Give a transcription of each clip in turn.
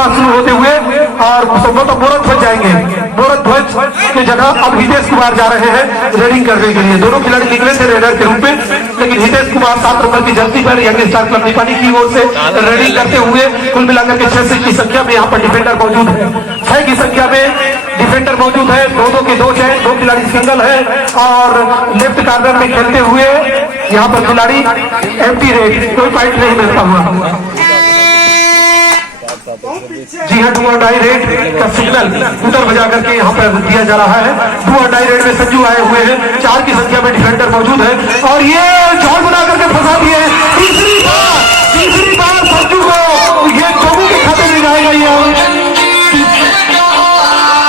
प्रयास शुरू होते हुए और संभवतः मोरत ध्वज जाएंगे। मोरत ध्वज की जगह अब हितेश कुमार जा रहे हैं रेडिंग करने के लिए। दोनों खिलाड़ी निकले थे रेडर के रूप में, लेकिन हितेश कुमार 7 नंबर की जर्सी पर यंग स्टार क्लब निपानी की ओर से रेडिंग करते हुए कुल मिलाकर के 6 की संख्या में यहाँ पर डिफेंडर मौजूद है। 6 की संख्या में डिफेंडर मौजूद है। दो के 2 चैन, 2 खिलाड़ी सिंगल है और लेफ्ट कार्नर में खेलते हुए यहाँ पर खिलाड़ी एम्प्टी रेट, कोई पॉइंट नहीं मिलता हुआ। जी हाँ, डू और डाई रेड का सिग्नल उधर बजा करके यहाँ पर दिया जा रहा है। डू और डाई रेड में संजू आए हुए हैं। 4 की संख्या में डिफेंडर मौजूद है और ये जाल बना करके फंसा दिए। तीसरी बार संजू को ये टोमू के खाते में जाएगा। ये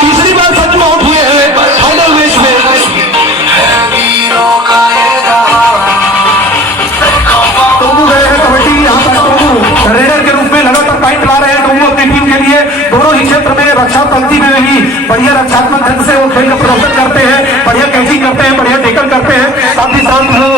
तीसरी बार संजू आउट हुए हैं फाइनल मैच में। टोमू गए हैं कबड्डी, यहाँ पर टोमू रेडर के रूप में लगातार पॉइंट ला रहे हैं। टोमू अपनी टीम के लिए दोनों ही क्षेत्र में रक्षा पंक्ति में भी बढ़िया रक्षात्मक ढंग से वो खेल का प्रदर्शन करते हैं, बढ़िया कैचिंग करते हैं, बढ़िया टेकल करते हैं, साथ ही साथ वो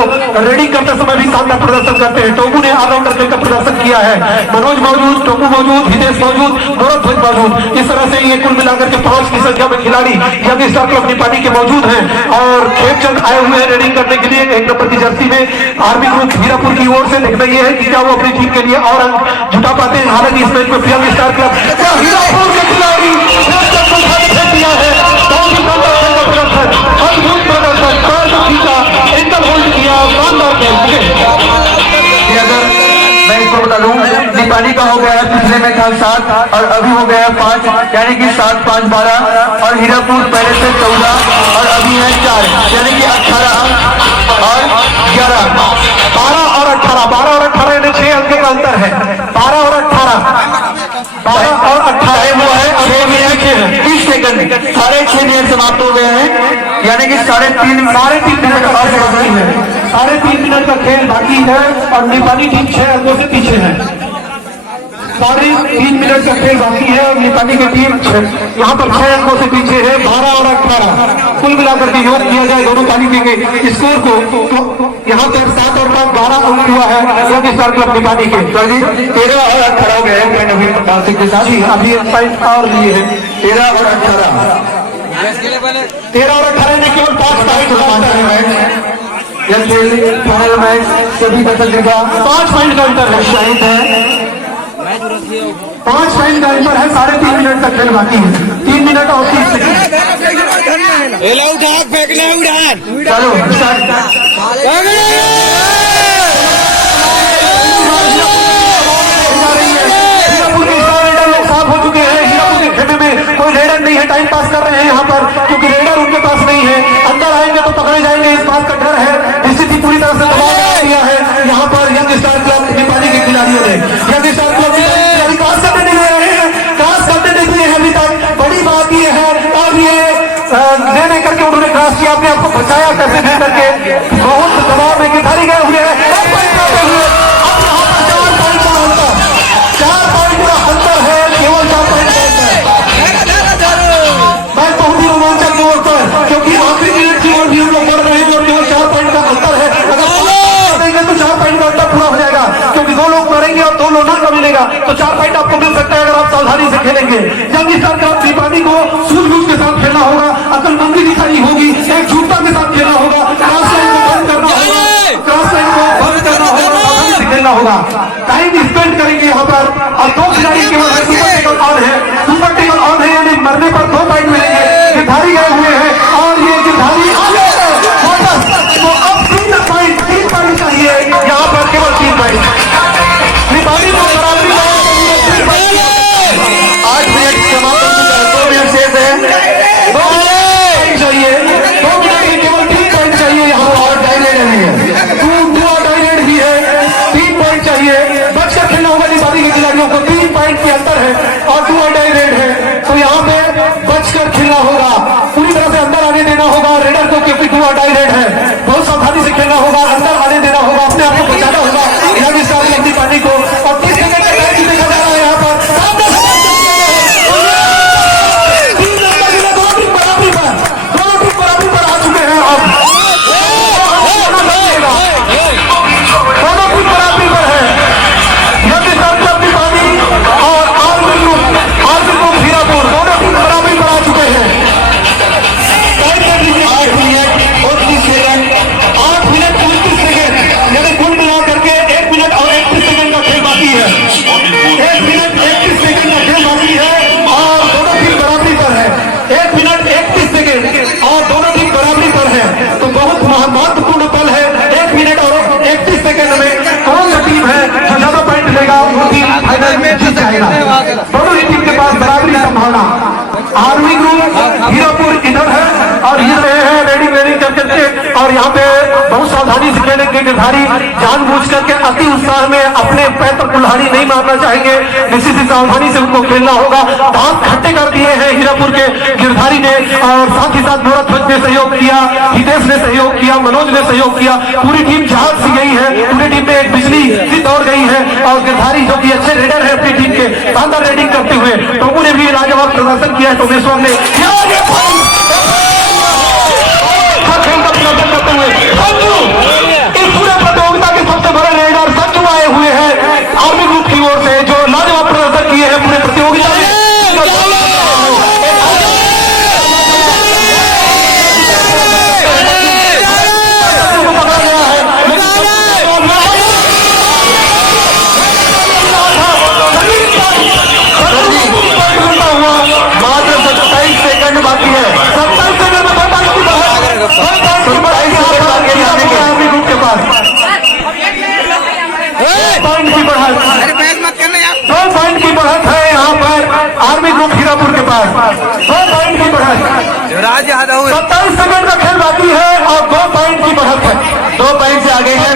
रेडिंग करते समय भी शानदार प्रदर्शन करते हैं। टोमू ने ऑलराउंडर खेल का प्रदर्शन किया है। मनोज मौजूद, टोमू मौजूद, हितेश मौजूद, मोरत ध्वज मौजूद। इस तरह से ये कुल मिलाकर के 5 की संख्या में खिलाड़ी यंग स्टार क्लब निपानी के मौजूद हैं और खेमचंद आए हुए हैं रेडिंग करने के लिए 1 नंबर की जर्सी में आर्मी ग्रुप हीरापुर की ओर से। देखना यह है कि क्या वो अपनी टीम के लिए और अंक जुटा पाते हैं। हालांकि इस मैच में यंग स्टार क्लब हीरापुर के खिलाड़ी दिया है, अद्भुत प्रदर्शन, एंकल होल्ड किया, शानदार खेल। अगर मैं इसको बता दूं, निपानी का हो गया है पिछले में था 7 और अभी हो गया है 5, यानी कि 7, 5, 12 और हीरापुर पहले से 14 और अभी है 4, यानी कि 18 और 11, 12 और 18, 12 और 18 यानी 6 अंक का अंतर है। 12 और 18 वो है 6 मिनट 30 सेकंड, 6.5 मिनट समाप्त हो गए हैं, यानी कि 3.5 मिनट और बाकी है। 3.5 मिनट का खेल बाकी है और नेपाली टीम 6 अंकों से पीछे है। 3.5 मिनट का खेल बाकी है और नेपाली की टीम यहाँ पर 6 अंकों से पीछे है। 12 और 18 कुल मिलाकर के योग किया जाए दोनों तालीमी के स्कोर को, तो यहाँ पर 7 और 5 12 अंक हुआ है यंग स्टार क्लब नेपाली के। 13 और 18 हो गए हैं नवीन के साथ ही। अभी एक पॉइंट और लिए हैं। 13 और 18 ने केवल 5 पॉइंट फाइनल मैच सभी का तजुर्बा 5 पॉइंट का अंतर है। शाहिद है 5 पॉइंट का अंतर है। 3.5 मिनट का खेल बाकी है। 3 मिनट और 30 सेकंड। चलो साफ हो चुके हैं। हीरापुर के खेमे में कोई रेडर नहीं है, टाइम पास कर रहे हैं यहाँ पर, क्योंकि रेडर उनके पास नहीं है। अंदर आएंगे तो पकड़े जाएंगे, इस बात का डर है। स्थिति पूरी तरह से दबाव में दिया है यहाँ पर यंग स्टार क्लब नेपाली के खिलाड़ियों ने। यंग स्टार क्लब खिलाड़ी क्रॉस करने नहीं रहे हैं, क्रॉस करने नहीं दिए हैं अभी तक। बड़ी बात ये है और ये देने करके उन्होंने क्रॉस किया, अपने आपको बचाया कैसे दे करके। बहुत दबाव में खिलाड़ी गए हुए हैं। 4 पॉइंट का अंतर है, केवल 4 पॉइंट का अंतर। मैं बहुत ही रोमांचक मोड़ पर, क्योंकि आखिरी मिनट की ओर भी हम लोग बढ़ रहे हैं और केवल 4 पॉइंट का अंतर है। अगर देंगे तो 4 पॉइंट का अंतर पूरा हो जाएगा, क्योंकि 2 लोग मरेंगे और 2 लोग का मिलेगा, तो 4 पॉइंट आपको मिल सकता है अगर आप सावधानी से खेलेंगे। यंग स्टार क्लब नेपाली को सूझबूझ के साथ खेलना होगा, अकलमंदी दिखानी होगी, एकजुटता के साथ खेलना होगा, क्रॉस लाइन को बंद करना होगा, क्रॉस लाइन को बंद करना होगा, सावधानी से खेलना होगा। टाइम स्पेंड करेंगे यहाँ पर और 2 खिलाड़ी केवल सुपर टेबल ऑन है। सुपर टेबल ऑन है यानी मरने पर 2 पॉइंट मिलेंगे। गिरधारी गए हुए हैं और ये गिरधारी तो अब 3 पॉइंट चाहिए यहाँ पर, केवल 3 पॉइंट। नेपाली को बराबरी 8 मिनट समाप्त हो चुका है, 2 मिनट शेष है। 2 मिनट चाहिए, 2 मिनट में केवल 3 पॉइंट चाहिए यहाँ पर। और डायरेक्ट नहीं है, 2 और डायरेक्ट भी है, 3 पॉइंट चाहिए। जाएगा। दोनों ही टीम के पास बराबरी संभावना। आर्मी ग्रुप हीरापुर इधर है और इधर रहे हैं रेडिंग कर करके, और यहाँ पे बहुत सावधानी से खेलने के गिरधारी जानबूझ करके अति उत्साह में अपने पैर पर कुल्हाड़ी नहीं मारना चाहेंगे, निश्चित ही सावधानी से उनको खेलना होगा। दांत खट्टे कर दिए हैं हीरापुर के गिरधारी ने, और साथ ही साथ भरत ने सहयोग किया, हितेश ने सहयोग किया, मनोज ने सहयोग किया। पूरी टीम जहाज सी गई है, पूरी टीम में एक बिजली सी दौड़ गई है, और गिरधारी जो कि अच्छे रेडर है अपनी टीम के, शानदार रेडिंग करते हुए टोमू ने भी लाजवाब प्रदर्शन किया है। टोमेश्वर ने करते हुए संजू इस पूरे प्रतियोगिता के सबसे बड़े रेडर संजू आए हुए हैं आर्मी ग्रुप की ओर से, जो लाजवाब प्रदर्शन किए हैं पूरे प्रतियोगिता में। मात्र 27 सेकंड बाकी है, 27 सेकंड में आर्मी ग्रुप के पास पॉइंट की बढ़त, 2 पॉइंट की बढ़त है यहाँ पर आर्मी ग्रुप हीरापुर के पास, 2 पॉइंट की बढ़त। 27 सेकंड का खेल बाकी है और 2 पॉइंट की बढ़त है, 2 पॉइंट से आगे है।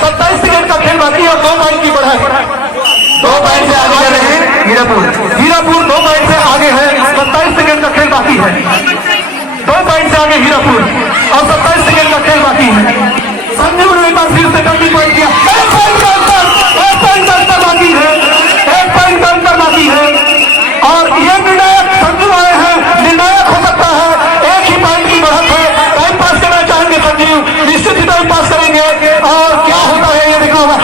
27 सेकंड का खेल बाकी है और 2 पॉइंट की बढ़त, 2 पॉइंट से आगे रहे हीरापुर 2 पॉइंट से आगे है। 27 सेकंड का खेल बाकी है, 2 पॉइंट से आगे हीरापुर और 27 सेकंड का खेल बाकी है। संजू ने एक बार फिर से कमी पॉइंट किया, 1 पॉइंट का अंतर बाकी है, 1 पॉइंट का अंतर बाकी है, और ये निर्णायक संजू आए हैं, निर्णायक हो सकता है। 1 ही पॉइंट की बढ़त है, टाइम पास करना चाहेंगे संजू, निश्चित ही टाइम पास करेंगे, और क्या होता है ये देखना होगा।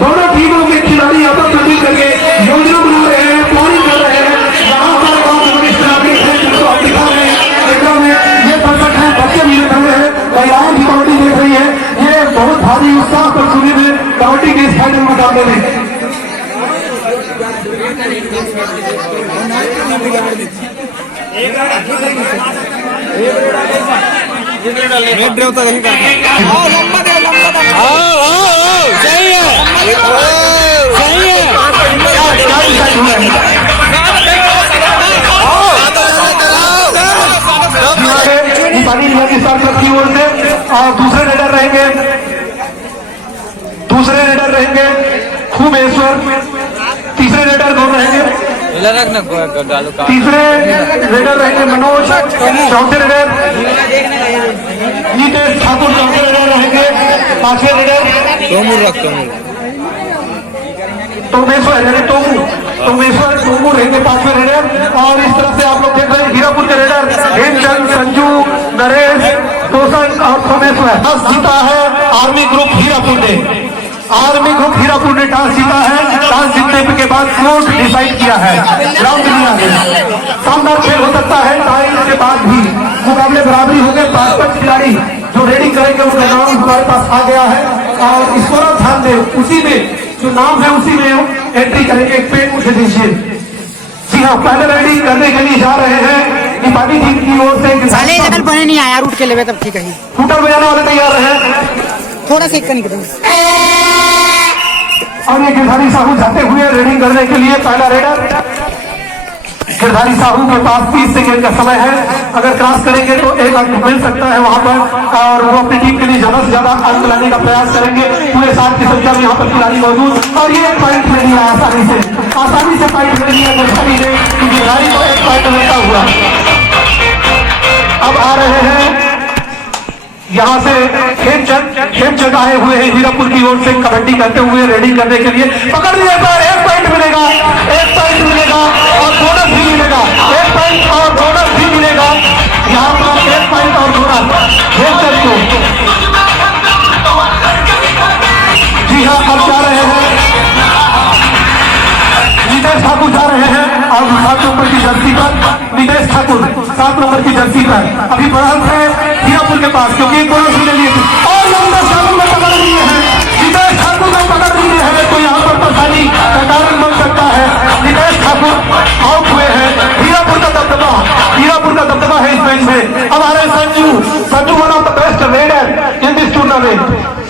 दोनों टीमों के खिलाड़ी आपस में मिल करके योजना बना रहे हैं, प्लानिंग कर रहे हैं। यहाँ पर दिखा रहे हैं, ये दर्शक है, बच्चे भी देख रहे हैं, महिलाएं भी कबड्डी देख रही है। ये बहुत भारी उत्साह पर सुनी हुए कबड्डी के इस फाइनल मुकाबले में। की ओर से और दूसरे रेडर रहेंगे खूबेश्वर, तीसरे रेडर कौन रहेंगे? तीसरे रेडर रहेंगे मनोज, चौथे रेडर नीतेश ठाकुर, चौथे रेडर रहेंगे, 5वें रेडर टोमेश्वर यानी टोमू रहेंगे 5वें रेडर। और इस तरफ से आप लोग देख रहे हैं हीरापुर के रेडर हेमचंद, संजू, नरेश, तोसन और टोमेश्वर। टॉस जीता है आर्मी ग्रुप हीरापुर ने, टॉस जीता है। टॉस जीतने के बाद कोर्ट डिसाइड किया है, ग्राउंड लिया है। शानदार खेल हो सकता है, टाइम के बाद भी मुकाबले बराबरी हो गए। 5 खिलाड़ी जो रेडिंग करेंगे उनका नाम हमारे पास आ गया है, और इसको ध्यान दें, उसी में जो नाम है उसी में एंट्री करेंगे। एक पेन मुझे दीजिए। जी हाँ, पहले रेडिंग करने के लिए जा रहे हैं नेपाली टीम की ओर से। साले जगल बने नहीं आया रूट के लेवे तब ठीक है। फुटर बजाने वाले तैयार हैं, थोड़ा सा एक निकल। और ये गिरधारी साहू जाते हुए रेडिंग करने के लिए पहला रेडर गिरधारी साहू के पास 30 सेकेंड का समय है, अगर क्रॉस करेंगे तो एक अंक मिल सकता है वहां पर, और वो अपनी टीम के लिए ज्यादा से ज्यादा अंक लाने का प्रयास करेंगे। पूरे 7 की संख्या में यहाँ पर खिलाड़ी मौजूद, और ये पॉइंट ले लिया आसानी से पॉइंट ले लिया गिरधारी ने, गिरधारी को एक पॉइंट मिलता हुआ। अब आ रहे हैं यहाँ से खेमचंद आए हुए हैं हीरापुर की ओर से, कबड्डी करते हुए रेडी करने के लिए। पकड़ लिया पर एक पॉइंट मिलेगा और बोनस भी मिलेगा, एक पॉइंट और बोनस भी मिलेगा यहाँ पर, एक पॉइंट और बोनस खेमचंद को। जी हाँ, अब जा रहे हैं नितेश ठाकुर जा रहे हैं, और 7 नंबर की जर्सी पर नितेश ठाकुर 7 नंबर की जर्सी पर अभी बढ़त है हीरापुर के पास, क्योंकि एक बोनस भी ले लिए और नितेश ठाकुर में पकड़ लिए हैं, नितेश ठाकुर में पकड़ लिए हैं, तो यहाँ पर परेशानी का कारण बन सकता है। नितेश ठाकुर आउट हुए हैं, हीरापुर का दबदबा है इस मैच में। अब आ रहे Sanju one of the best raider in this tournament.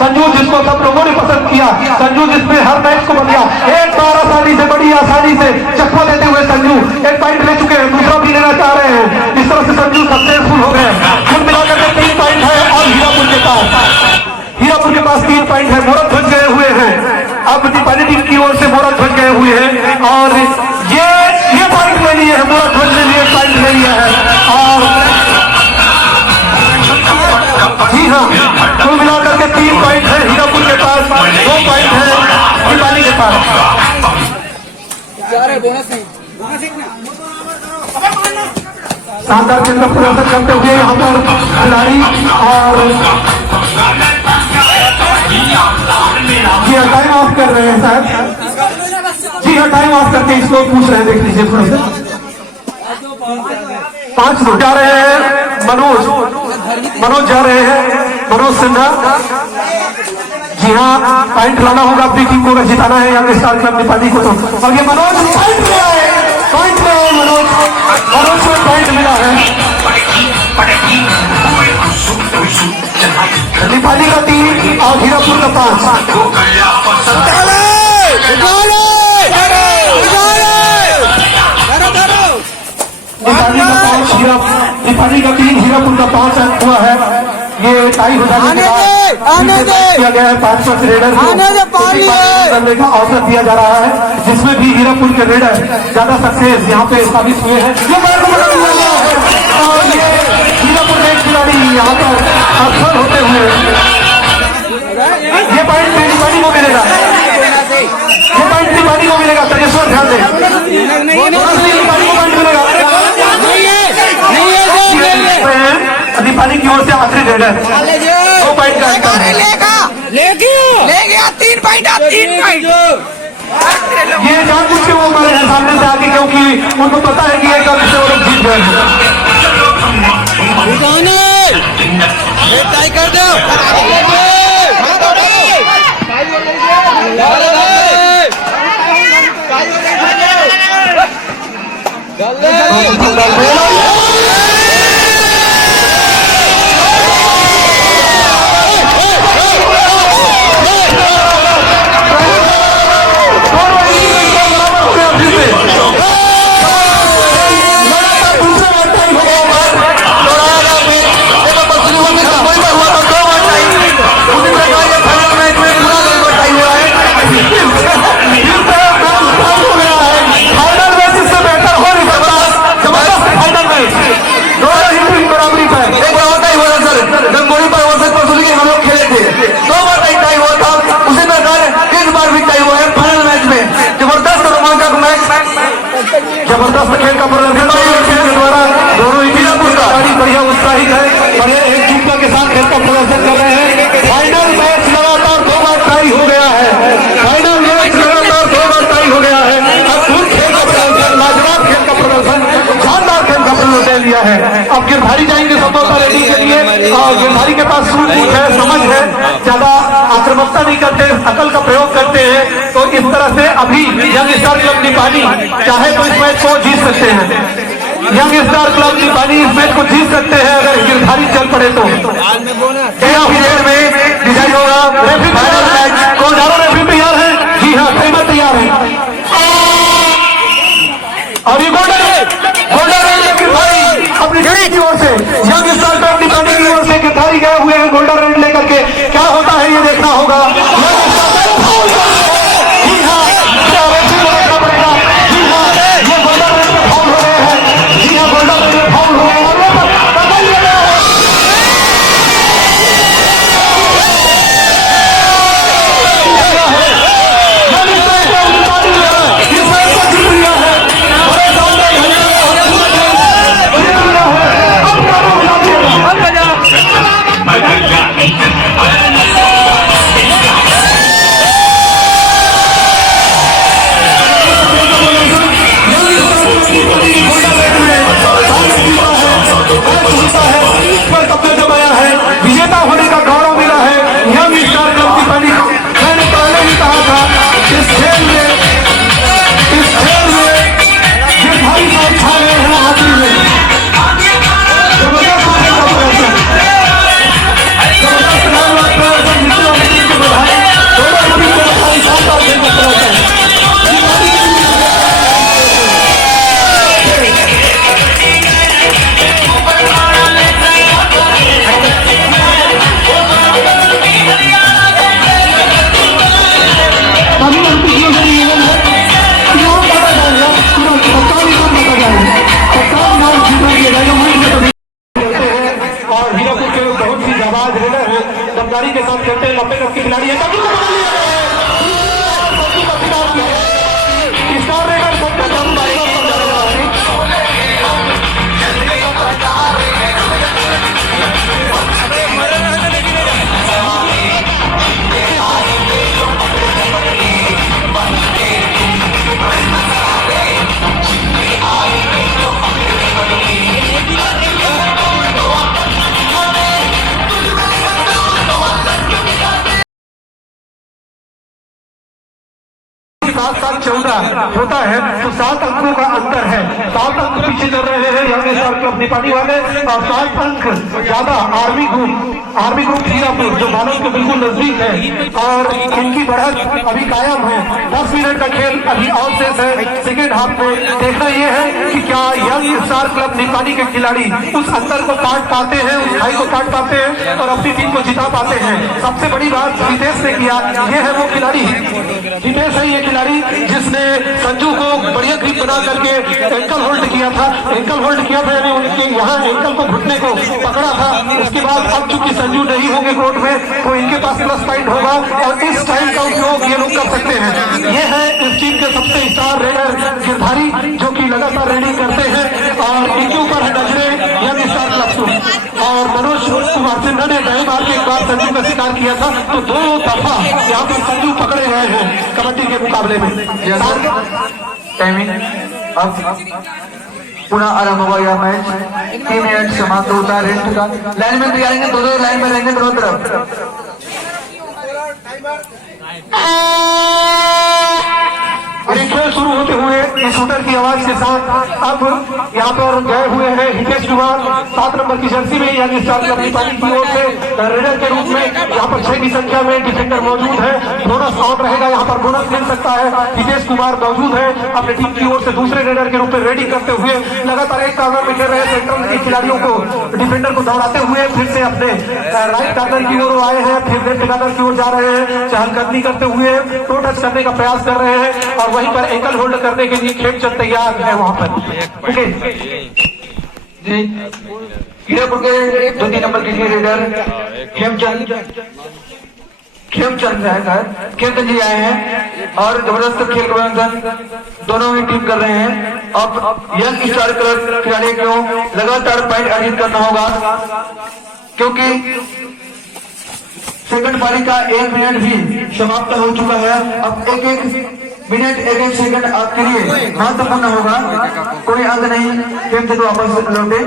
Sanju जिसको सब लोगों ने पसंद किया, संजू जिसने हर मैच को बदला, एक बार बड़ी आसानी से चप्पा देते हुए संजू एक पॉइंट ले चुके हैं, दूसरा भी लेना चाह रहे हैं। इस तरह से संजू सक्सेसफुल हो गए। कुल मिलाकर के 3 पॉइंट है, और हीरापुर के पास 3 पॉइंट है। मोहरत ध्वज गए हुए हैं, अब दीपाली टीम की ओर से मोहरत ध्वज गए हुए हैं, और ये पॉइंट ले लिए है, मोहरत ध्वज ने लिए पॉइंट ले लिया है। और जी हाँ, कुल मिलाकर के 3 पॉइंट है हीरापुर के पास, 2 पॉइंट है दीपाली के पास। शानदार खेल का प्रदर्शन करते हुए यहाँ पर खिलाड़ी, और जी हाँ, टाइम ऑफ कर रहे हैं साहब। जी हाँ, टाइम ऑफ करके इसको पूछ रहे हैं, देख लीजिए थोड़ा सा। 5 लोग जा रहे हैं, मनोज जा रहे हैं, मनोज सिन्हा। जी हाँ, पॉइंट लाना होगा अपनी टीम को, अगर जिताना है यंग स्टार क्लब नेपाली को तो। और ये मनोज पॉइंट ले आए, मनोज को पॉइंट मिला है। नेपाली का 3 और हीरापुर का 5। नेपाली का 3 हीरापुर का 5 अंक हुआ है। ये टाई हो जाने के बाद किया गया है 500 रेडर करने का अवसर दिया जा रहा है, जिसमें भी हीरापुर के रेडर ज्यादा सक्सेस यहाँ पे साबित हुए हैं। और ये हीरापुर के खिलाड़ी यहाँ पर अफसर होते हुए ये पॉइंट दीपाली को मिलेगा, ये पॉइंट दीपाली को मिलेगा। तेजेश्वर ध्यान दे, दीपाली को पॉइंट मिलेगा। दीपाली की ओर से आखिरी रेडर 2 पॉइंट का ले गया 3 पॉइंट। ये जानबूझ के वो मारे हैं सामने से आगे, क्योंकि उनको पता है कि एक अंक से वो लोग जीत गए हैं। कर दो जबरदस्त खेल का प्रदर्शन के द्वारा दोनों ही खिलाड़ी बढ़िया उत्साहित है, और ये एक दूसरे के साथ खेल का प्रदर्शन कर रहे हैं। फाइनल मैच लगातार 2 बार टाई हो गया है, अद्भुत खेल का प्रदर्शन, लाजवाब खेल का प्रदर्शन, शानदार खेल का प्रदर्शन लिया है। अब गिरधारी जाएंगे सफलता रेडी के लिए, और गिरधारी के पास सूझबूझ है, समझ है, ज्यादा आक्रामकता नहीं करते, अकल का प्रयोग करते हैं। तो इस तरह से अभी यंग स्टार क्लब नेपाली चाहे तो इस मैच को जीत सकते हैं। यंग स्टार क्लब नेपाली इस मैच को जीत सकते हैं अगर गिरधारी चल पड़े तो। पीरियड में डिसाइड होगा फाइनल मैच। कौन रेफरी तैयार है? जी हाँ, ट्रेनर तैयार है। और ये गोल्डन रेड लेकर भाई अपनी टीम की ओर से यंग स्टार को अपनी पार्टी की ओर से गिरधारी गए हुए हैं गोल्डन रेड लेकर के। क्या होता है ये देखना होगा। जी हाँ, क्या रेफरी को देखना पड़ेगा। जी हाँ, ये गोल्डन रेड में फाउल हो रहे हैं। जी हाँ, गोल्डन रेड में फाउल हो रहे हैं। विजेता होने का गौरव मिला है यंग स्टार क्लब की पार्टी को। मैंने पहले ही कहा था इस खेल में गिरधारी साहब छा रहे हैं हाथी में। जबरदस्त और हीरापुर के बहुत ही जाबाज रेडर हैं, दमदारी के साथ खेलते हैं। लंबे कद के खिलाड़ी है सात सात 14 होता है तो 7 अंकों का अंतर है। 7 अंक पीछे चल रहे हैं यंग स्टार क्लब नेपाली वाले और 7 अंक ज्यादा आर्मी ग्रुप हीरापुर जो बालों के बिल्कुल नजदीक है और इनकी बढ़त अभी कायम है। 10 मिनट का खेल अभी और शेष है। सेकेंड हाफ में देखना यह है कि क्या यंग स्टार क्लब नेपाली के खिलाड़ी उस अंतर को काट पाते हैं, उस खाई को काट पाते हैं और अपनी टीम को जिता पाते हैं। सबसे बड़ी बात हितेश ने किया, ये है वो खिलाड़ी हितेश है ये खिलाड़ी जिसने संजू को बढ़िया ग्रिप बना करके एंकल होल्ड किया था। यानी उनके यहाँ एंकल को घुटने को पकड़ा था। उसके बाद अब चूंकि संजू नहीं होंगे कोर्ट में तो इनके पास प्लस पॉइंट होगा और इस टाइम का उपयोग ये लोग कर सकते हैं। ये है इस टीम के सबसे स्टार रेडर गिरधारी जो कि लगातार रेडिंग करते हैं और इनके ऊपर है नजरें यंग स्टार क्लब और मनोज कुमार सिन्हा ने नए बार के एक बार संजू का शिकार किया था तो 2 दफा यहाँ पर संजू पकड़े गए हैं कबड्डी के मुकाबले में। टाइमिंग अब पुनः आरंभ होगा यह मैच। 3 मिनट समाप्त होता है। रेस्ट का लाइन में तैयार रहेंगे, दोनों लाइन में रहेंगे दोनों तरफ। खेल शुरू होते हुए इस शूटर की आवाज के साथ अब यहाँ पर गए हुए हैं हितेश कुमार 7 नंबर की जर्सी में यानी स्टार क्लब नेपाली की ओर से रेडर के रूप में। यहाँ पर 6 की संख्या में डिफेंडर मौजूद है। बोनस ऑन रहेगा, यहाँ पर बोनस मिल सकता है। हितेश कुमार मौजूद है अपनी टीम की ओर से दूसरे रेडर के रूप में रेडी करते हुए लगातार एक कार्नर में खेल रहे सेंट्रल के खिलाड़ियों को डिफेंडर को दौड़ाते हुए फिर से अपने राइट कार्नर की ओर आए हैं, फिर लेफ्ट कार्नर की ओर जा रहे हैं। चहलकदमी करते हुए टो टच करने का प्रयास कर रहे हैं और वहीं पर एंकल होल्ड करने के लिए खेमचंद तैयार है वहां पर। ओके जी, हीरापुर के 2-3 नंबर के रेडर खेमचंद जी आए हैं और जबरदस्त खेल प्रबंधन दोनों ही टीम कर रहे हैं। अब यंग स्टार क्लब खिलाड़ी को लगातार पॉइंट अर्जित करना होगा क्योंकि सेकंड पारी का 1 मिनट भी समाप्त हो चुका है। अब एक मिनट 1 सेकंड आपके लिए महत्वपूर्ण होगा। कोई अंत नहीं, गेम से वापस लौटे।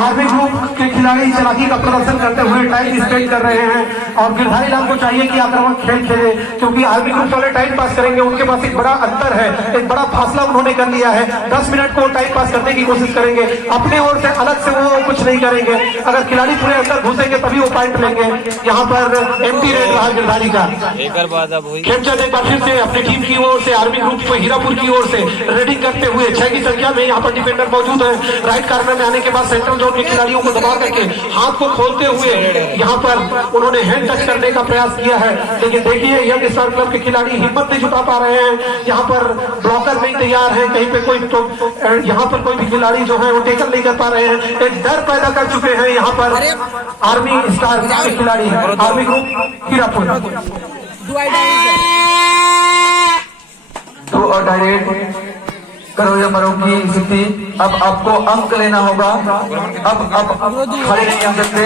आर्मी ग्रुप के खिलाड़ी चलाकी का प्रदर्शन करते हुए टाइम स्पेंड कर रहे हैं और गिरधारी लाल को चाहिए कि आक्रामक खेल खेले क्योंकि आर्मी ग्रुप वाले टाइम पास करेंगे। उनके पास एक बड़ा अंतर है, एक बड़ा फासला उन्होंने कर लिया है। 10 मिनट को टाइम पास करने की कोशिश करेंगे, अपने ओर से अलग से वो कुछ नहीं करेंगे। अगर खिलाड़ी पूरे अंदर घुसेंगे तभी वो पॉइंट लेंगे। यहाँ पर एम्प्टी रेड रहा गिरधारी का। खेमचंद एक बार फिर से अपनी टीम की ओर से से आर्मी ग्रुप को हीरापुर की ओर से रेडिंग करते हुए 6 की संख्या में यहाँ पर डिफेंडर मौजूद है। राइट कार्नर में आने के बाद सेंट्रल जोन के खिलाड़ियों को दबा करके हाथ को खोलते हुए यहाँ पर उन्होंने हैंड टच करने का प्रयास किया है, लेकिन देखिए यंग स्टार क्लब के खिलाड़ी हिम्मत नहीं जुटा पा रहे हैं। यहाँ पर ब्लॉकर नहीं तैयार है, कहीं पे कोई तो यहाँ पर कोई भी खिलाड़ी जो है वो टेकल नहीं कर पा रहे हैं। एक डर पैदा कर चुके हैं यहाँ पर आर्मी स्टार के खिलाड़ी, आर्मी ग्रुप हीरापुर। दो और डायरेक्ट करो या मरो की स्थिति। अब आपको अंक लेना होगा, अब खड़े नहीं आ सकते।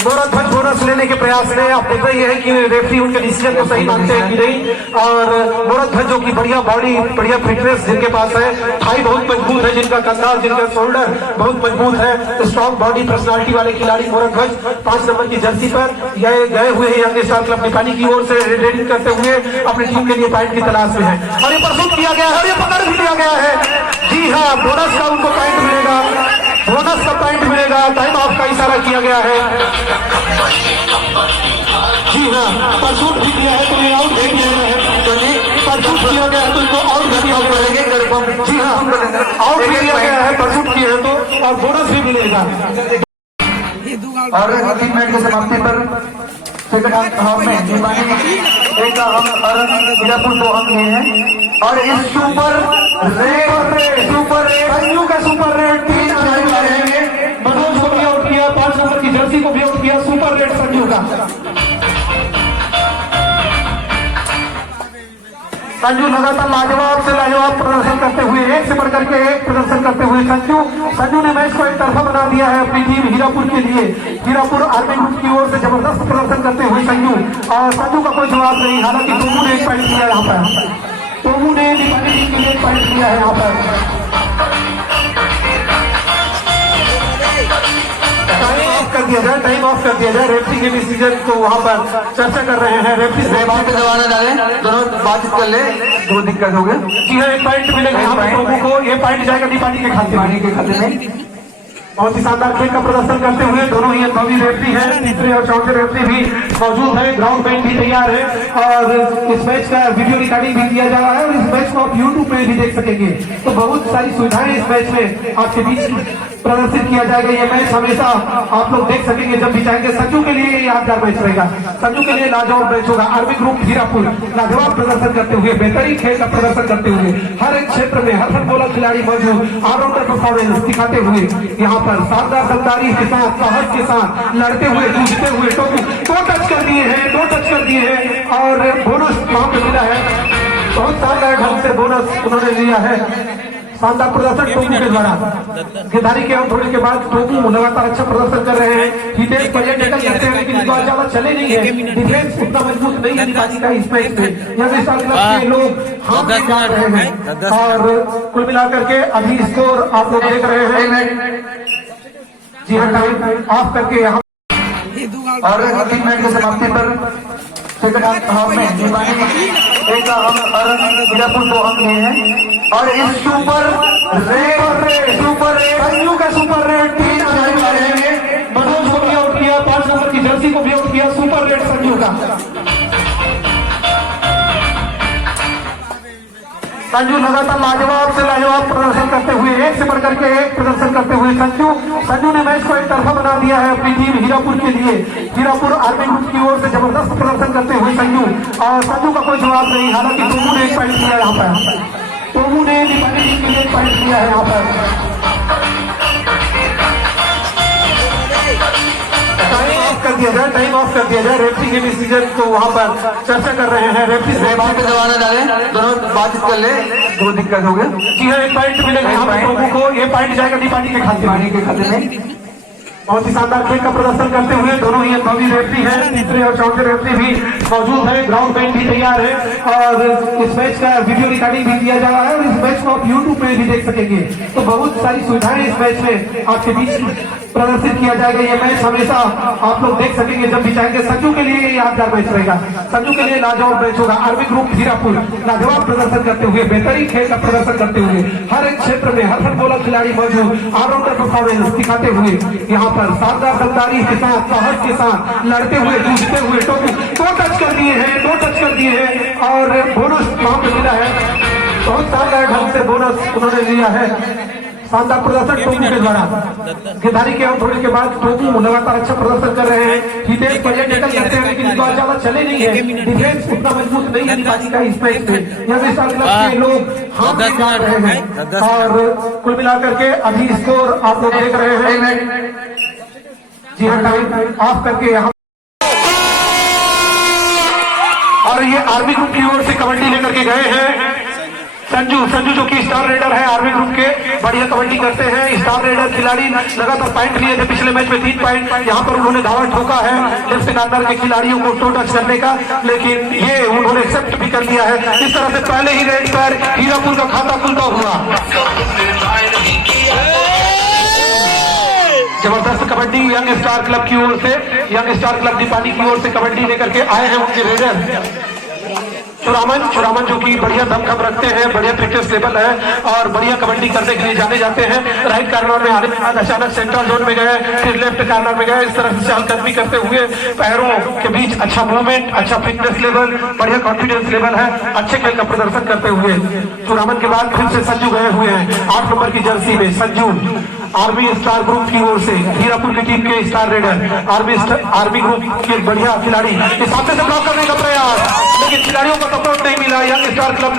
बोनस लेने के प्रयास में आप देख रहे हैं कि रेफरी उनके डिसीजन को सही मानते हैं कि नहीं। और बोनस जो कि बढ़िया बॉडी, बढ़िया फिटनेस जिनके पास है, थाई बहुत मजबूत है, जिनका कंधा, जिनका शोल्डर बहुत मजबूत है, स्ट्रॉन्ग बॉडी पर्सनालिटी वाले खिलाड़ी बोरध्वज 5 नंबर की जर्सी पर गए हुए हैं यंग स्टार क्लब निपानी की ओर से रेडिंग करते हुए अपनी टीम के लिए पॉइंट की तलाश में है। और ये प्रस्तुत किया गया है और ये पकड़ भी लिया गया है। जी हाँ, बोनस का उनको पॉइंट मिलेगा, बोनस का पॉइंट मिलेगा। टाइम ऑफ का इशारा किया गया है। जी हाँ, परसूट भी किया है तो ये आउट दे दिया गया है। तो जी परसूट किया गया है तो इनको आउट भी दिया गया है। जी हाँ, आउट भी दिया गया है, परसूट किए हैं तो, और बोनस भी मिलेगा। और 3 मिनट की समाप्ति पर सेकंड हाफ में निपानी 1 अंक और हीरापुर 2 अंक लिए हैं। और इस सुपर संजू का सुपर रेड 3 अंक रहेंगे। मनोज को भी आउट किया, 5 नंबर की जर्सी को भी आउट किया, सुपर रेड संजू का। संजू लगातार लाजवाब से लाजवाब प्रदर्शन करते हुए, एक से बढ़कर के एक प्रदर्शन करते हुए संजू ने मैच को एक तरफा बना दिया है अपनी टीम हीरापुर के लिए। हीरापुर आर्मी ग्रुप की ओर से जबरदस्त प्रदर्शन करते हुए संजू, और संजू का कोई जवाब नहीं। हालांकि टोमू ने 1 पॉइंट दिया यहाँ पर, टोमू ने निपानी टीम के लिए 1 पॉइंट दिया है यहाँ पर। टाइम ऑफ कर दिया जाए। रेफरी के डिसीजन को वहाँ पर चर्चा कर रहे हैं। रेफरी से बात पे दबाना डाले, दोनों बातचीत कर ले, जो दिक्कत हो गई। जी हाँ, 1 पॉइंट मिलेगा यहाँ पर टोमू को। ये पॉइंट जाएगा निपानी के खाते में। बहुत ही शानदार खेल का प्रदर्शन करते हुए दोनों ही अनुभवी रेफरी हैं, तीसरे और चौथे रेफरी भी मौजूद है, ग्राउंड पेंट भी तैयार है, और इस मैच का वीडियो रिकॉर्डिंग भी किया जा रहा है और इस मैच को आप यूट्यूब पे भी देख सकेंगे। तो बहुत सारी सुविधाएं इस मैच में आपके बीच प्रदर्शित किया जाएगा। ये मैच हमेशा आप लोग देख सकेंगे जब भी चाहेंगे। संजू के लिए यादगार मैच रहेगा, संजू के लिए लाजवाब मैच होगा। आर्मी ग्रुप हीरापुर लाजवाब प्रदर्शन करते हुए, बेहतरीन खेल का प्रदर्शन करते हुए, हर एक क्षेत्र में हर फुटबॉलर खिलाड़ी मौजूद, ऑलराउंडर परफॉर्मेंस दिखाते हुए यहाँ पर शानदार दमदारी के साथ, साहस के साथ लड़ते हुए, जूझते हुए दो टच कर दिए हैं और बोनस वहां पे मिला है। बहुत शानदार ढंग से बोनस उन्होंने लिया है। शानदार प्रदर्शन टोमू के द्वारा। गिरधारी के थोड़ी के बाद टोमू लगातार अच्छा प्रदर्शन कर रहे हैं। हितेश बढ़िया टैकल करते हैं, लेकिन इस बार ज्यादा चले नहीं है, डिफेंस उतना मजबूत नहीं है निपानी का इस मैच में। यंग स्टार क्लब के लोग हाथ में जा रहे हैं, और कुल मिलाकर के अभी स्कोर आप लोग देख रहे हैं। जी हाँ, टाइम ऑफ करके यहाँ और 3 मिनट की समाप्ति पर सेकंड हाफ में निपानी 1 अंक और हीरापुर 2 अंक लिए हैं। और इस सुपर संजू का सुपर रेड 3 अंक रहेंगे। मनोज को भी आउट किया, 5 नंबर की जर्सी को भी आउट किया, सुपर रेड संजू का। संजू लगातार लाजवाब से लाजवाब प्रदर्शन करते हुए, एक से बढ़कर के एक प्रदर्शन करते हुए संजू ने मैच को एक तरफा बना दिया है अपनी टीम हीरापुर के लिए। हीरापुर आर्मी ग्रुप की ओर से जबरदस्त प्रदर्शन करते हुए संजू, और संजू का कोई जवाब नहीं। हालांकि टोमू ने 1 पॉइंट दिया यहाँ पर, टोमू ने निपानी टीम के लिए 1 पॉइंट दिया है यहाँ पर। टाइम ऑफ कर दिया जाए। रेफरी के डिसीजन को वहाँ पर चर्चा कर रहे हैं। रेफरी से बात पे दबाना डाले, दोनों बातचीत कर ले, जो दिक्कत हो गई। जी हाँ, 1 पॉइंट मिलेगा यहाँ पर टोमू को। ये पॉइंट जाएगा निपानी के खाते में। बहुत ही शानदार खेल का प्रदर्शन करते हुए दोनों ही अनुभवी रेफरी हैं, तीसरे और चौथे रेफरी भी मौजूद है, ग्राउंड पेंट भी तैयार है, और इस मैच का वीडियो रिकॉर्डिंग भी किया जा रहा है और इस मैच को आप यूट्यूब पे भी देख सकेंगे। तो बहुत सारी सुविधाएं इस मैच में आपके बीच प्रदर्शित किया जाएगा। ये मैच हमेशा आप लोग देख सकेंगे जब भी चाहेंगे। संजू के लिए यादगार मैच रहेगा, संजू के लिए लाजवाब मैच होगा। आर्मी ग्रुप हीरापुर लाजवाब प्रदर्शन करते हुए, बेहतरीन खेल का प्रदर्शन करते हुए, हर एक क्षेत्र में हर फुटबॉलर खिलाड़ी मौजूद, ऑलराउंडर परफॉर्मेंस दिखाते हुए यहाँ पर शानदार दमदारी के साथ, साहस के साथ लड़ते हुए, जूझते हुए दो टच कर दिए हैं और बोनस वहां पर मिला है। बहुत शानदार ढंग से बोनस उन्होंने लिया है। शानदार प्रदर्शन टोकू के द्वारा। गिरधारी के आउट होने के बाद टोकू लगातार अच्छा प्रदर्शन कर रहे हैं। हितेश पहले निकल जाते हैं लेकिन इस बार ज्यादा चले नहीं है, डिफेंस उतना मजबूत नहीं है निकाली का इस मैच में। यह भी क्लब के लोग हाथ में जा रहे हैं और कुल मिलाकर के अभी स्कोर आप लोग देख रहे हैं। जी हाँ, टाइम ऑफ करके यहाँ और ये आर्मी ग्रुप की ओर से कबड्डी लेकर के गए हैं संजू जो कि स्टार रेडर है आर्मी ग्रुप के, बढ़िया कबड्डी करते हैं। स्टार रेडर खिलाड़ी लगातार पॉइंट लिए थे पिछले मैच में 3 पॉइंट। यहाँ पर उन्होंने दावा ठोका है लेफ्ट कॉर्नर के खिलाड़ियों को टो टच करने का, लेकिन ये उन्होंने एक्सेप्ट भी कर लिया है। इस तरह से पहले ही रेड पर हीरापुर का खाता खुलता हुआ जबरदस्त कबड्डी यंग स्टार क्लब की ओर से, यंग स्टार क्लब दीपानी की ओर से कबड्डी लेकर के आए हैं उनके रेडर चुरामन जो कि बढ़िया दमखम रखते हैं, बढ़िया फिटनेस लेवल है और बढ़िया कबड्डी करने के लिए जाने जाते हैं। राइट कॉर्नर में आने के बाद अचानक सेंट्रल जोन में गए, फिर लेफ्ट कॉर्नर में गए। इस तरह से चहलकदमी करते हुए पैरों के बीच अच्छा मूवमेंट, अच्छा फिटनेस लेवल, बढ़िया कॉन्फिडेंस लेवल है, अच्छे खेल का प्रदर्शन करते हुए चुरामन के बाद फिर से संजू गए हुए हैं 8 नंबर की जर्सी में। संजू आर्मी स्टार ग्रुप की ओर से हीरापुर की टीम के स्टार रेडर आर्मी ग्रुप के बढ़िया खिलाड़ी के सामने से ब्लॉक करने का प्रयास, लेकिन खिलाड़ियों को सपोर्ट नहीं मिला। यंग स्टार क्लब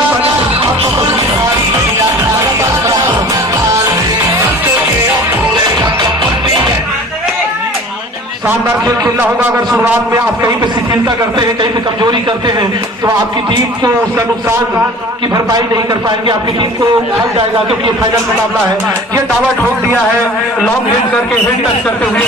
शानदार खेल खेलना होगा। अगर शुरुआत में आप कहीं पे शिथिलता करते हैं, कहीं पे कमजोरी करते हैं तो आपकी टीम को उसका नुकसान की भरपाई नहीं कर पाएंगे, आपकी टीम को फल जाएगा, क्योंकि ये फाइनल मुकाबला है। ये दावा ठोक दिया है लॉन्ग हेड करके, हेड टच करते हुए।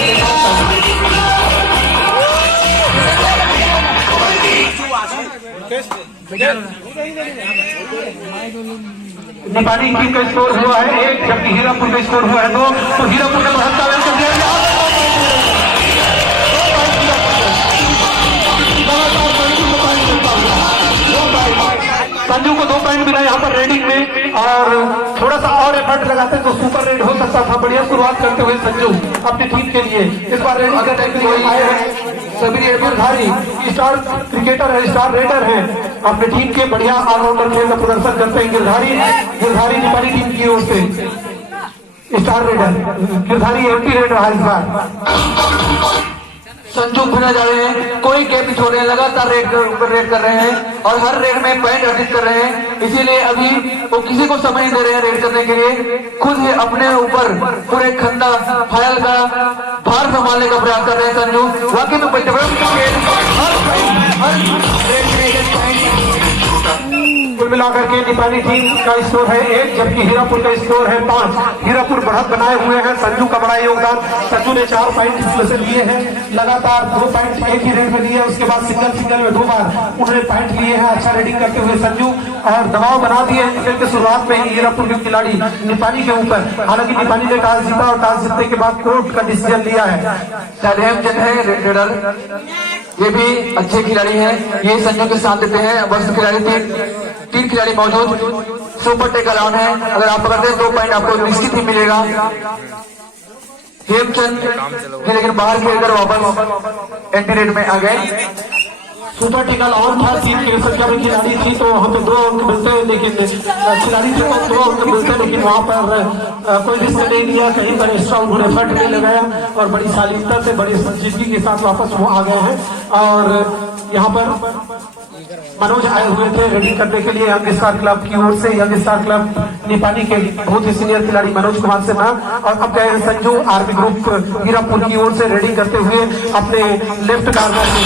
नेपाली टीम का स्कोर हुआ है 1, जबकि हीरापुर का स्कोर हुआ है 2। तो हीरापुर ने बढ़त का कर दिया। संजू को 2 पॉइंट मिला यहाँ पर रेडिंग में, और थोड़ा सा और एफर्ट लगाते तो सुपर रेड हो सकता था। बढ़िया शुरुआत करते हुए संजू अपनी टीम के लिए इस बार रेडिंग करने के लिए आए हैं। सभी गिरधारी स्टार क्रिकेटर है, स्टार रेडर है, अपनी टीम के बढ़िया ऑलराउंडर खेल का प्रदर्शन करते हैं। गिरधारी नेपाली टीम की ओर से star raider, Girdhari MP raider है इस बार। संजू फिर जा रहे हैं, कोई गैप नहीं छोड़ रहे हैं, लगातार रेड कर रहे हैं और हर रेड में पॉइंट अर्जित कर रहे हैं। इसीलिए अभी वो किसी को समय नहीं दे रहे हैं रेड करने के लिए, खुद ही अपने ऊपर पूरे खंडा फाइल का भार संभालने का प्रयास कर रहे हैं संजू। वाकई में कुल मिलाकर के नेपाली टीम का स्कोर है 1, जबकि हीरापुर का स्कोर है 5। हीरापुर बढ़त बनाए हुए हैं। संजू का बड़ा योगदान, संजू ने 4 पॉइंट इसमें से लिए हैं, लगातार 2 पॉइंट एक ही रेड में लिए, उसके बाद सिंगल में 2 बार उन्होंने पॉइंट लिए हैं। अच्छा रेडिंग करते हुए संजू और दबाव बना दिए खेल के शुरुआत में ही हीरापुर के खिलाड़ी नेपाली के ऊपर। हालांकि नेपाली ने टॉस जीता और टॉस जीतने के बाद कोर्ट का डिसीजन लिया है। हेमचंद है रेडर, ये भी अच्छे खिलाड़ी हैं, ये संजू के साथ देते हैं। बस खिलाड़ी 3 खिलाड़ी मौजूद, सुपर टेकल ऑन है। अगर आप पकड़ते हैं 2 पॉइंट आपको निश्चित ही मिलेगा। हेमचंद लेकिन बाहर खेलकर वापस एंटी रेड में आ गए। सुपर टेकल ऑन था, 3 की संख्या में खिलाड़ी थी तो वहाँ पे 2 अंक मिलते हैं, लेकिन खिलाड़ी थे तो 2 अंक मिलते हैं, लेकिन वहाँ पर कोई रिस्क नहीं लिया, कहीं पर एक्स्ट्रा उन्होंने एफर्ट नहीं लगाया और बड़ी शालीनता से, बड़ी संजीदगी के साथ वापस वो आ गए हैं। और यहाँ पर मनोज आए हुए थे रेडिंग करने के लिए यंग स्टार क्लब की ओर से। यंग स्टार क्लब नेपाली के बहुत ही सीनियर खिलाड़ी मनोज कुमार सिन्हा, और अब गए हैं संजू आर्मी ग्रुप हीरापुर की ओर से रेडिंग करते हुए अपने लेफ्ट कॉर्नर में।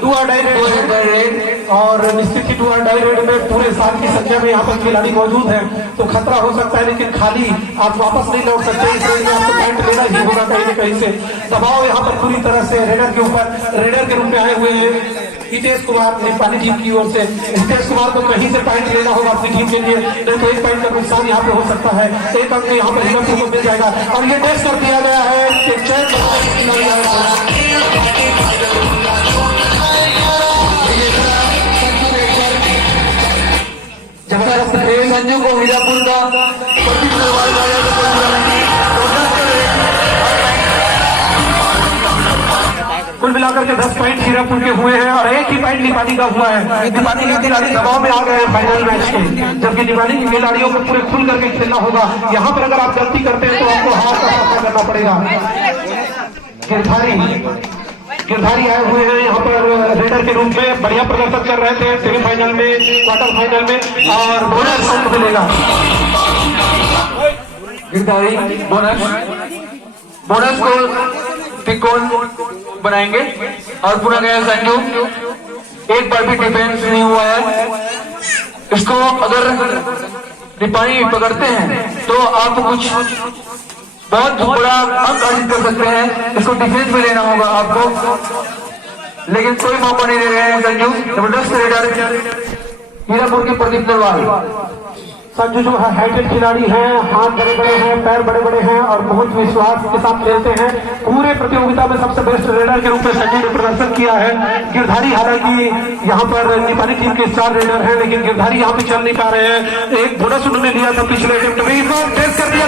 डू और डाई रेड और निश्चित ही डू और डाई रेड में पूरे साल की संख्या में यहाँ पर खिलाड़ी मौजूद है, तो खतरा हो सकता है, लेकिन खाली आप वापस नहीं लौट सकते। इस रेड में आपको पॉइंट लेना ही होगा कहीं न कहीं से। दबाव यहाँ पर पूरी तरह से रेडर के ऊपर, रेडर के रूप में आए हुए हैं हितेश कुमार नेपाली टीम की ओर से। हितेश कुमार को कहीं से पॉइंट लेना होगा अपनी टीम के लिए, नहीं तो एक पॉइंट का नुकसान यहाँ पे हो सकता है। एक अंक यहाँ पर हिरनपुर को मिल जाएगा और ये टेस्ट कर दिया गया है कि जबरदस्त खेल संजू को हीरापुर का कुल मिलाकर के 10 पॉइंट हीरापुर के हुए हैं और एक ही पॉइंट निपाली का हुआ है। निपाली के खिलाड़ी दबाव में आ गए हैं फाइनल मैच के, जबकि निपाली के खिलाड़ियों को पूरे खुल करके खेलना होगा। यहाँ पर अगर आप गलती करते हैं तो आपको हार का सामना करना पड़ेगा। गिरधारी आए हुए हैं यहाँ पर रेडर के रूप में, बढ़िया प्रदर्शन कर रहे थे सेमीफाइनल में, क्वार्टर फाइनल में, और बोनस अंक मिलेगा। गिरधारी बोनस को त्रिकोण बनाएंगे और पुनः गया संजू, एक बार भी डिफेंस नहीं हुआ है। इसको अगर निपाली पकड़ते हैं तो आप कुछ बहुत बड़ा अंक अर्जित कर सकते हैं। इसको डिफेंस में लेना होगा आपको, लेकिन कोई मौका नहीं दे रहे हैं संजू। जबरदस्त रेडर हीरापुर के प्रदीप नरवाल। संजू जो है हाइटेड खिलाड़ी हैं, हाथ बड़े बड़े हैं, पैर बड़े बड़े हैं और बहुत विश्वास के साथ खेलते हैं। पूरे प्रतियोगिता में सबसे बेस्ट रेडर के रूप में संजू ने प्रदर्शन किया है। गिरधारी हालांकि यहाँ पर नेपाली टीम के स्टार रेडर हैं, लेकिन गिरधारी यहाँ पे चल नहीं पा रहे हैं। एक बोनस उन्होंने लिया था पिछले अटेम्प्ट में, इस बार टेस्ट कर दिया,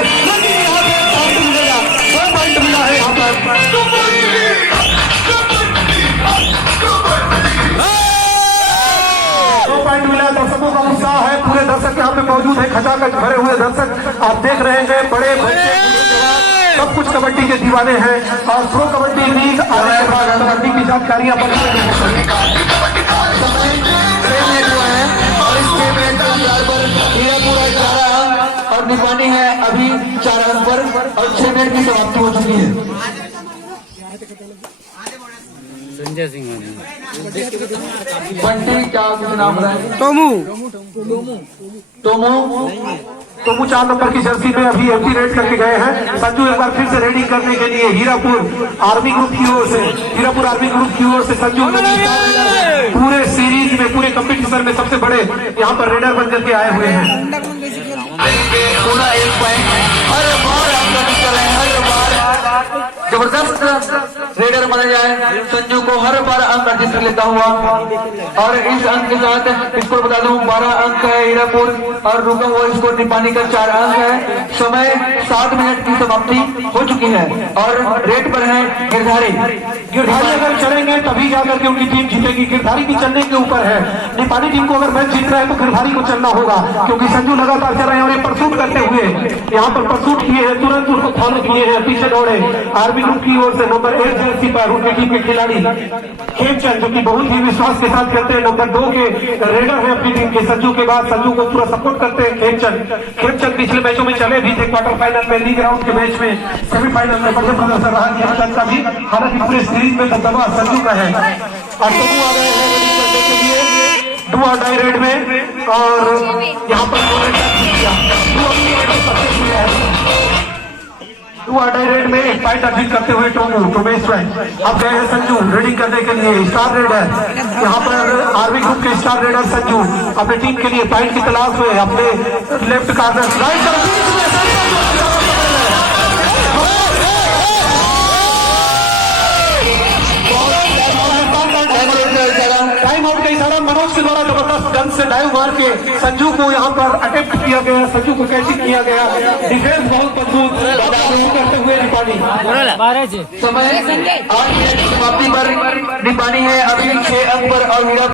पॉइंट मिला है यहाँ पर। पॉइंट मिला, दर्शकों का उत्साह है, पूरे दर्शक यहाँ पे मौजूद है, खचाखच भरे हुए दर्शक आप देख रहे हैं। बड़े बच्चे सब कुछ कबड्डी के दीवाने हैं और प्रो कबड्डी लीग कबड्डी की जानकारियां और निपाली है अभी 4 अंक पर और 6 मिनट की समाप्ति हो चुकी है। संजय सिंह बंटी क्या कुछ नाम रहा है? टोमू 4 नंबर की जर्सी में अभी एंटी रेड करके गए हैं। संजू एक बार फिर से रेडिंग करने के लिए हीरापुर आर्मी ग्रुप की ओर से, हीरापुर आर्मी ग्रुप की ओर से संजू पूरे सीरीज में, पूरे कंपटीशन में सबसे बड़े यहाँ पर रेडर बन करके आए हुए हैं। पूरा 1 पॉइंट हर बार जबरदस्त रेडर माना जाए संजू को, हर बार अंक अर्जित कर लेता हुआ। और इस अंक के साथ इसको बता दूं 12 अंक है हीरापुर और रुका हुआ स्कोर निपाली का 4 अंक है। समय 7 मिनट की समाप्ति हो चुकी है और रेड पर है गिरधारी। गिरधारी अगर चलेंगे तभी जाकर के उनकी टीम जीतेगी। गिरधारी की चलने के ऊपर है। नेपाली टीम को अगर मैच जीतना है तो गिरधारी को चलना होगा, क्योंकि संजू लगातार चल रहे हैं और ये परसूट करते हुए यहाँ पर परसूट किए हैं, तुरंत उसको फॉलो किए हैं, पीछे दौड़े। आर्मी ग्रुप की ओर से नंबर 1 जर्सी पर उनकी टीम के खिलाड़ी खेमचंद, जो कि बहुत ही विश्वास के साथ खेलते हैं, नंबर 2 के रेडर है अपनी टीम के। संजू के बाद संजू को पूरा सपोर्ट करते हैं खेमचंद पिछले मैचों में चले भी थे, क्वार्टर फाइनल में, लीग राउंड के मैच में, सेमीफाइनल में बढ़िया प्रदर्शन रहा खेमचंद का भी। हालांकि पूरे सीरीज में दबदबा संजू का है। और टोमू आ गए हैं रेडी करने के लिए डू और डाई रेड में, और यहाँ पर डू और डाई रेड में एक पॉइंट अर्जित करते हुए अब गए हैं संजू रेडिंग करने के लिए। स्टार रेडर यहाँ पर आर्मी ग्रुप के स्टार रेडर संजू अपने टीम के लिए पॉइंट की तलाश में अपने लेफ्ट कार्नर टाइम आउट का इशारा मनोज के द्वारा जबरदस्त गन से डाइव मार के संजू को यहाँ पर अटेम्प्ट किया गया, संजू को कैचिंग किया गया। डिफेंस बहुत मजबूत करते हुए निपाली समय 8 मिनट की समाप्ति पर निपाली है अभी 6 अंक पर और